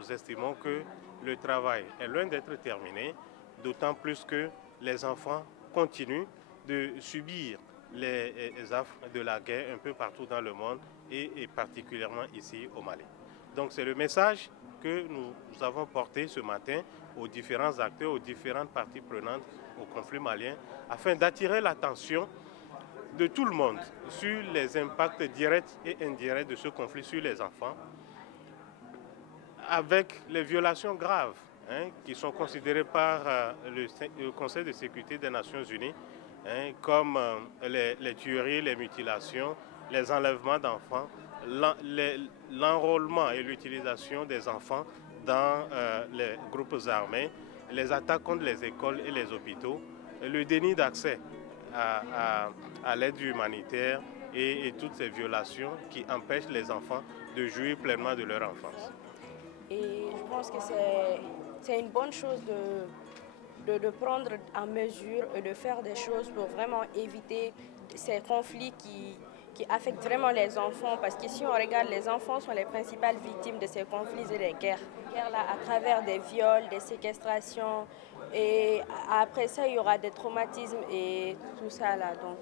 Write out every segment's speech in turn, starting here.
nous estimons que le travail est loin d'être terminé, d'autant plus que les enfants continuent de subir les affres de la guerre un peu partout dans le monde et particulièrement ici au Mali. Donc c'est le message que nous avons porté ce matin aux différents acteurs, aux différentes parties prenantes au conflit malien, afin d'attirer l'attention de tout le monde sur les impacts directs et indirects de ce conflit sur les enfants, avec les violations graves qui sont considérées par le Conseil de sécurité des Nations Unies comme les tueries, les mutilations, les enlèvements d'enfants, l'enrôlement et l'utilisation des enfants dans les groupes armés, les attaques contre les écoles et les hôpitaux, le déni d'accès à l'aide humanitaire et toutes ces violations qui empêchent les enfants de jouir pleinement de leur enfance. Et je pense que c'est une bonne chose de prendre en mesure et de faire des choses pour vraiment éviter ces conflits qui affectent vraiment les enfants. Parce que si on regarde, les enfants sont les principales victimes de ces conflits et des guerres. Là, à travers des viols, des séquestrations, et après ça, il y aura des traumatismes et tout ça là. Donc,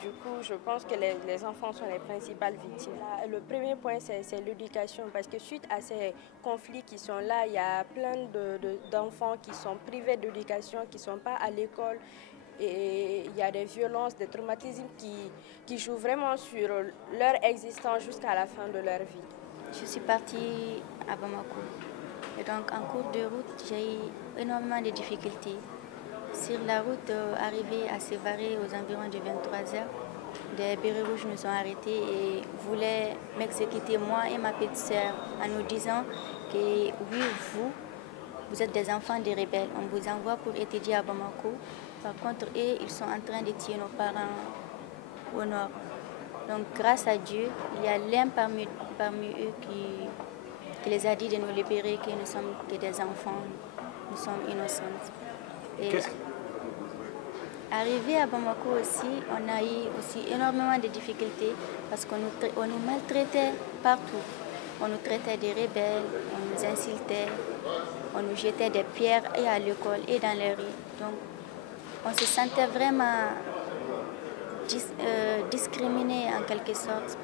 du coup, je pense que les enfants sont les principales victimes. Le premier point, c'est l'éducation, parce que suite à ces conflits qui sont là, il y a plein d'enfants qui sont privés d'éducation, qui ne sont pas à l'école. Et il y a des violences, des traumatismes qui jouent vraiment sur leur existence jusqu'à la fin de leur vie. Je suis partie à Bamako. Et donc, en cours de route, j'ai eu énormément de difficultés. Sur la route, arrivée à Sévaré aux environs de 23h, des bérets rouges nous ont arrêtés et voulaient m'exécuter, moi et ma petite sœur, en nous disant que oui, vous êtes des enfants des rebelles, on vous envoie pour étudier à Bamako. Par contre, eux, ils sont en train de tuer nos parents au nord. Donc, grâce à Dieu, il y a l'un parmi eux qui les a dit de nous libérer, que nous sommes que des enfants, nous sommes innocents. Et arrivé à Bamako aussi, on a eu aussi énormément de difficultés parce qu'on nous maltraitait partout. On nous traitait de rebelles, on nous insultait, on nous jetait des pierres et à l'école et dans les rues. Donc on se sentait vraiment discriminé en quelque sorte.